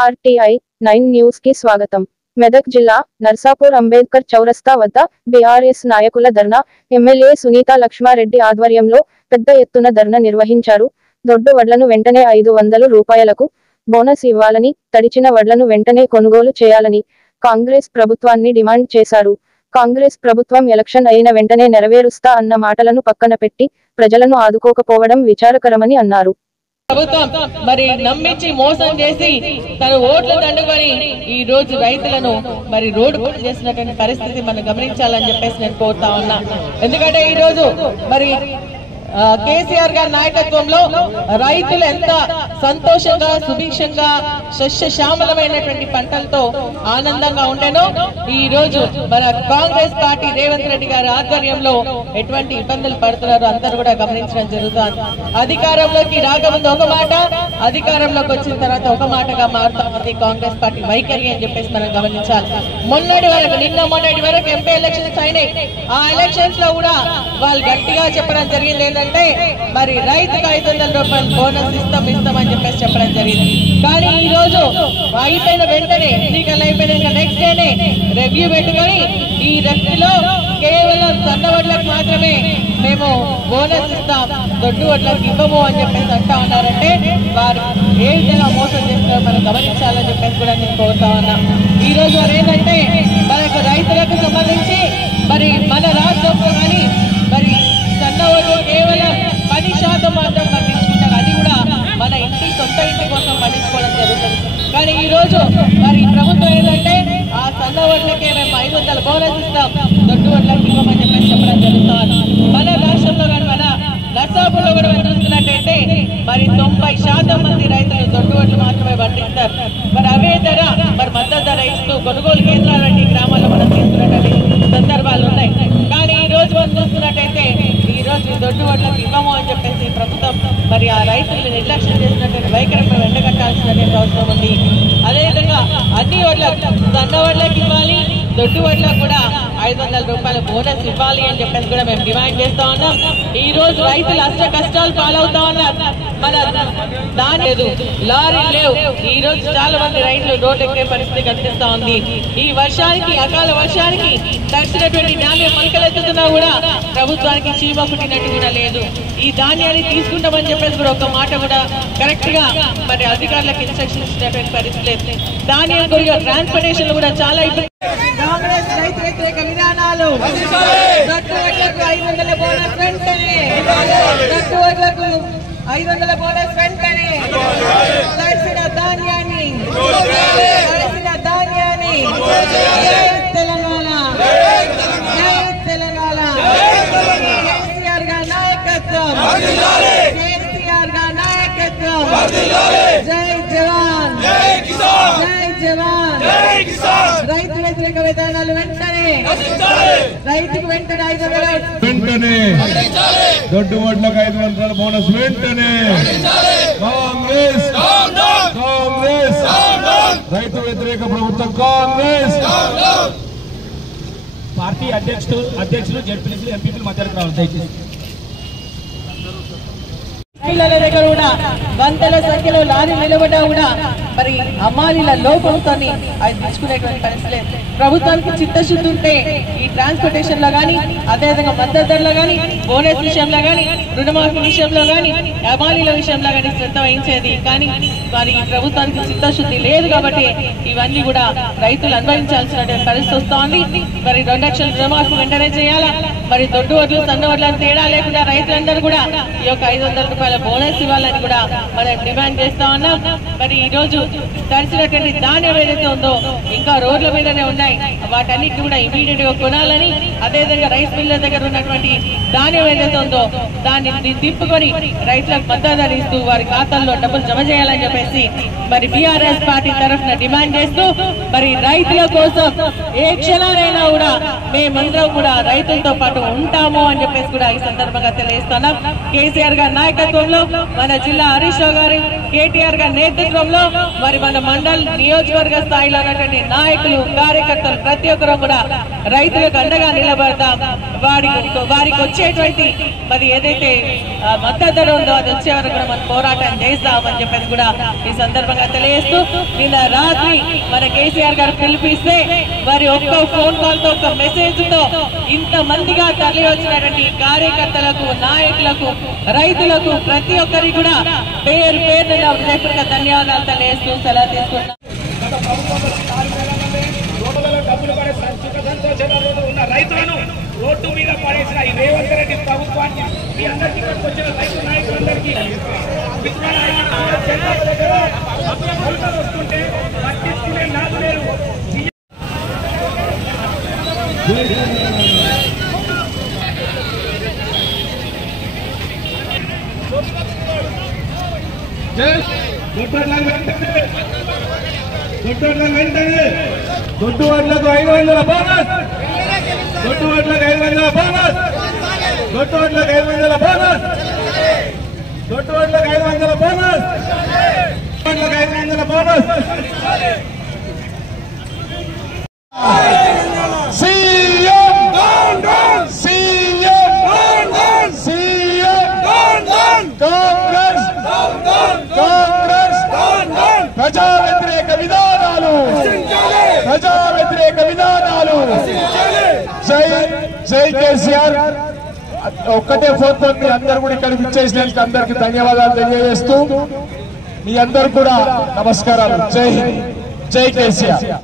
RTI 9 news కి స్వాగతం. మెదక్ జిల్లా నర్సాపూర్ అంబేద్కర్ చౌరస్తా వద్ద బీఆర్ఎస్ నాయకుల ధర్నా, ఎమ్మెల్యే సునీతా లక్ష్మారెడ్డి ఆధ్వర్యంలో పెద్ద ఎత్తున ధర్నా నిర్వహించారు. దొడ్డు వడ్లను వెంటనే 500 రూపాయలకు బోనస్ ఇవ్వాలని, తడిచిన వడ్లను వెంటనే కొనుగోలు చేయాలని కాంగ్రెస్ ప్రభుత్వాన్ని డిమాండ్ చేశారు. కాంగ్రెస్ ప్రభుత్వం ఎలక్షన్ అయిన వెంటనే నెరవేరుస్తా అన్న మాటలను పక్కన పెట్టి ప్రజలను ఆదుకోకపోవడం విచారకరమని అన్నారు. ప్రభుత్వం మరి నమ్మించి మోసం చేసి తన ఓట్లు దండుకొని ఈ రోజు రైతులను మరి రోడ్డు పాలు చేసినటువంటి పరిస్థితి మనం గమనించాలని చెప్పేసి నేను కోరుతా ఉన్నా. ఎందుకంటే ఈ రోజు మరి కేసీఆర్ గారి నాయకత్వంలో రైతులు ఎంత సంతోషంగా సుభిక్షంగా సస్యశ్యామలమైనటువంటి పంటలతో ఆనందంగా ఉండేనో ఈ రోజు మన కాంగ్రెస్ పార్టీ రేవంత్ రెడ్డి గారి ఆధ్వర్యంలో ఎటువంటి ఇబ్బందులు పడుతున్నారో అందరూ కూడా గమనించడం జరుగుతుంది. అధికారంలోకి రాకముందు ఒక మాట, అధికారంలోకి వచ్చిన తర్వాత ఒక మాటగా మారుతా ఉంది కాంగ్రెస్ పార్టీ వైఖరి అని చెప్పేసి మనం గమనించాలి. నిన్న మొన్నటి వరకు ఎంపీ ఎలక్షన్స్ అయినాయి. ఆ ఎలక్షన్స్ లో కూడా వాళ్ళు గట్టిగా చెప్పడం జరిగింది ఏంటంటే మరి రైతుకు 500 రూపాయలు బోనస్ ఇస్తామని చెప్పేసి చెప్పడం జరిగింది. కానీ ఈ రోజు అయిపోయిన వెంటనే ఎన్నికలు అయిపోయిన నెక్స్ట్ డేనే రివ్యూ పెట్టుకొని ఈ రక్తిలో కేవలం సన్న వడ్లకు మాత్రమే మేము బోనస్ ఇస్తాం, దొడ్డు వడ్లకు ఇవ్వము అని చెప్పేసి అంటా ఉన్నారంటే వారు ఏ విధంగా మోసం చేస్తున్నారో మనం గమనించాలని చెప్పేసి కూడా నేను కోరుతా ఉన్నా. ఈ రోజు వారు ఏంటంటే మనకు రైతులకు సంబంధించి మరి మన రాష్ట్రంలో కానీ మరి సన్న వడ్లు కేవలం 10% మాత్రం పండించుకుంటారు. అది కూడా మన సొంత ఇంటి కోసం పండించుకోవడం జరుగుతుంది. కానీ ఈ రోజు మరి ప్రభుత్వం ఏంటంటే ఆ సన్న వడ్లకే మేము 500 బోనస్ ఇస్తాం, దొడ్డు వడ్లకు ఇవ్వమని చెప్పేసి చెప్పడం జరుగుతుంది. మన రాష్ట్రంలో కానీ మన నర్సాపూర్లో కూడా చూస్తున్నట్టయితే మరి 90% మంది రైతులు దొడ్డు వడ్లు మాత్రమే పండిస్తారు. మరి అవే ధర మరి మద్దతు ధర ఇస్తూ కొనుగోలు కేంద్రాలన్నీ గ్రామాల్లో మనం తీసుకున్నటువంటి సందర్భాలు ఉన్నాయి. కానీ ఈ రోజు మనం చూస్తున్నట్టయితే ఈ రోజు దొడ్డు వడ్లకు ఇవ్వము అని చెప్పేసి ప్రభుత్వం మరి ఆ రైతులను నిర్లక్ష్యం చేసినటువంటి వైఖరిపై వెంటగట్టాల్సినటువంటి అవసరం ఉంది. అదేవిధంగా అన్ని వడ్లకు సన్న వడ్లకు ఇవ్వాలి, దొడ్డు వడ్లకు కూడా 500 రూపాయల బోనస్ ఇవ్వాలి అని చెప్పేసి కూడా మేము డిమాండ్ చేస్తా ఉన్నాం. ఈ రోజు రైతులు అష్ట కష్టాలు పాలవుతా ఉన్నారు. మన దాని లేదు, లారీలు లేవు. ఈ రోజు చాలా మంది రైతులు రోడ్డు ఎక్కే పరిస్థితి కనిపిస్తా ఉంది. ఈ వర్షానికి, అకాల వర్షానికి తడిసినటువంటి ధాన్యం మొలకలెత్తుతున్నా కూడా ప్రభుత్వానికి చీమ కుట్టినట్టు కూడా లేదు. ఈ ధాన్యాన్ని తీసుకుంటామని చెప్పేసి కూడా ఒక మాట కూడా కరెక్ట్ గా మరి అధికారులకు ఇన్స్ట్రక్షన్ ఇచ్చినటువంటి పరిస్థితి లేదు. ధాన్యం గురిగా ట్రాన్స్పోర్టేషన్ కూడా చాలా ఇబ్బంది. కాంగ్రెస్ రైతు వ్యతిరేక విధానాలు, దొడ్డు వడ్లకు 500 బోనస్ వెంటనే, దొడ్డు వడ్లకు 500 బోనస్ వెంటనే, తడిసిన ధాన్యాన్ని తెలంగాణ, తెలంగాణ కేసీఆర్ గారి నాయకత్వం, కేసీఆర్ గారి నాయకత్వం. జై జవాన్, జై జవాన్. రైతు వ్యతిరేక విధానాలు వెంటనే, రైతుకు వెంటనే 500 వెంటనే, దొడ్డు వడ్లకు 500 బోనస్ వెంటనే. కాంగ్రెస్, కాంగ్రెస్, రైతు వ్యతిరేక ప్రభుత్వం కాంగ్రెస్. పార్టీ అధ్యక్షులు జడ్పీలు ఎంపీలు మధ్యలోకి రావాలి దయచేసి. పిల్లల దగ్గర కూడా వందల సంఖ్యలో లారీ నిలబడ్డా కూడా మరి అమ్మాయిల లోపంతో అది తీసుకునేటువంటి పరిస్థితి. ప్రభుత్వానికి చిత్తశుద్ధి ఉంటే ఈ ట్రాన్స్పోర్టేషన్ లో గానీ, అదేవిధంగా మద్దతు ధరలో గానీ, బోనస్ విషయంలో గానీ, రుణమాఫీ విషయంలో గానీ, అమ్మాయిల విషయంలో గానీ శ్రద్ధ వహించేది. కానీ మరి ఈ ప్రభుత్వానికి చిత్తశుద్ధి లేదు కాబట్టి ఇవన్నీ కూడా రైతులు అనుభవించాల్సినటువంటి పరిస్థితి వస్తోంది. మరి 2 లక్షల రుణమాఫీ వెంటనే చేయాలా, మరి దొడ్డు వడ్లు సన్న వడ్లను తేడా లేకుండా రైతులందరూ కూడా ఈ యొక్క 500 రూపాయల బోనస్ ఇవ్వాలని కూడా మనం డిమాండ్ చేస్తా ఉన్నాం. మరి ఈ రోజు తడిసినటువంటి ధాన్యం ఏదైతే ఉందో ఇంకా రోడ్ల మీదనే ఉన్నాయి, వాటన్నిటి కూడా ఇమీడియట్ గా కొనాలని, అదేవిధంగా రైస్ మిల్ల దగ్గర ఉన్నటువంటి ధాన్యం ఏదైతే ఉందో దాన్ని తిప్పుకొని రైతులకు మద్దతు ధర ఇస్తూ వారి ఖాతాల్లో డబ్బులు జమ చేయాలని చెప్పేసి మరి బీఆర్ఎస్ పార్టీ తరఫున డిమాండ్ చేస్తూ మరి రైతుల కోసం ఏ క్షణానైనా కూడా మేమందరం కూడా రైతులతో పాటు ఉంటాము అని చెప్పేసి కూడా ఈ సందర్భంగా తెలియజేస్తున్నాం. కేసీఆర్ గారి నాయకత్వంలో, మన జిల్లా హరీష్ రావు గారి, కేటీఆర్ గారి నేతృత్వంలో మరి మన మండల్ నియోజకవర్గ స్థాయిలో ఉన్నటువంటి నాయకులు, కార్యకర్తలు ప్రతి ఒక్కరూ కూడా రైతులకు అండగా నిలబడతాం. వారికి వచ్చేటువంటి మరి ఏదైతే మద్దతు ధర ఉందో అది వచ్చే వరకు కూడా మనం పోరాటం చేస్తామని చెప్పేసి కూడా ఈ సందర్భంగా తెలియజేస్తూ, నిన్న రాత్రి మన కేసీఆర్ గారు పిలిపిస్తే మరి ఒక్క ఫోన్ కాల్ తో, ఒక్క మెసేజ్ తో ఇంత మందిగా తరలి వచ్చినటువంటి కార్యకర్తలకు, నాయకులకు, రైతులకు ప్రతి ఒక్కరికి కూడా పేరు పేరున హృదయపూర్వక ధన్యవాదాలు తెలియజేస్తూ సెలవు తీసుకున్నాం. ఉన్న రైతులను రోడ్డు మీద పడేసిన ఈ రేవంత్ రెడ్డి ప్రభుత్వాన్ని మీ అందరికీ వచ్చిన రైతు నాయకులందరికీ వస్తుంటే పట్టించుకునే నాదు లేరు. దొడ్డు వడ్లకు 500 బోనస్, దొడ్డు వడ్లకు 500 బోనస్, దొడ్డు వడ్లకు 500 బోనస్, దొడ్డు వడ్లకు 500 బోనస్, వడ్లకు 500 bonus. CM CM CM Congress Congress ప్రజా వ్యతిరేక విధానాలు, ప్రజా వ్యతిరేక విధానాలు. జై జై కేసీఆర్. ఒక్కటే ఫోన్ తో మీ అందరు కూడా ఇక్కడికి ఇచ్చేసినందుకు అందరికి ధన్యవాదాలు తెలియజేస్తూ మీ అందరు కూడా నమస్కారాలు. జై హింద్, జై కేసీఆర్.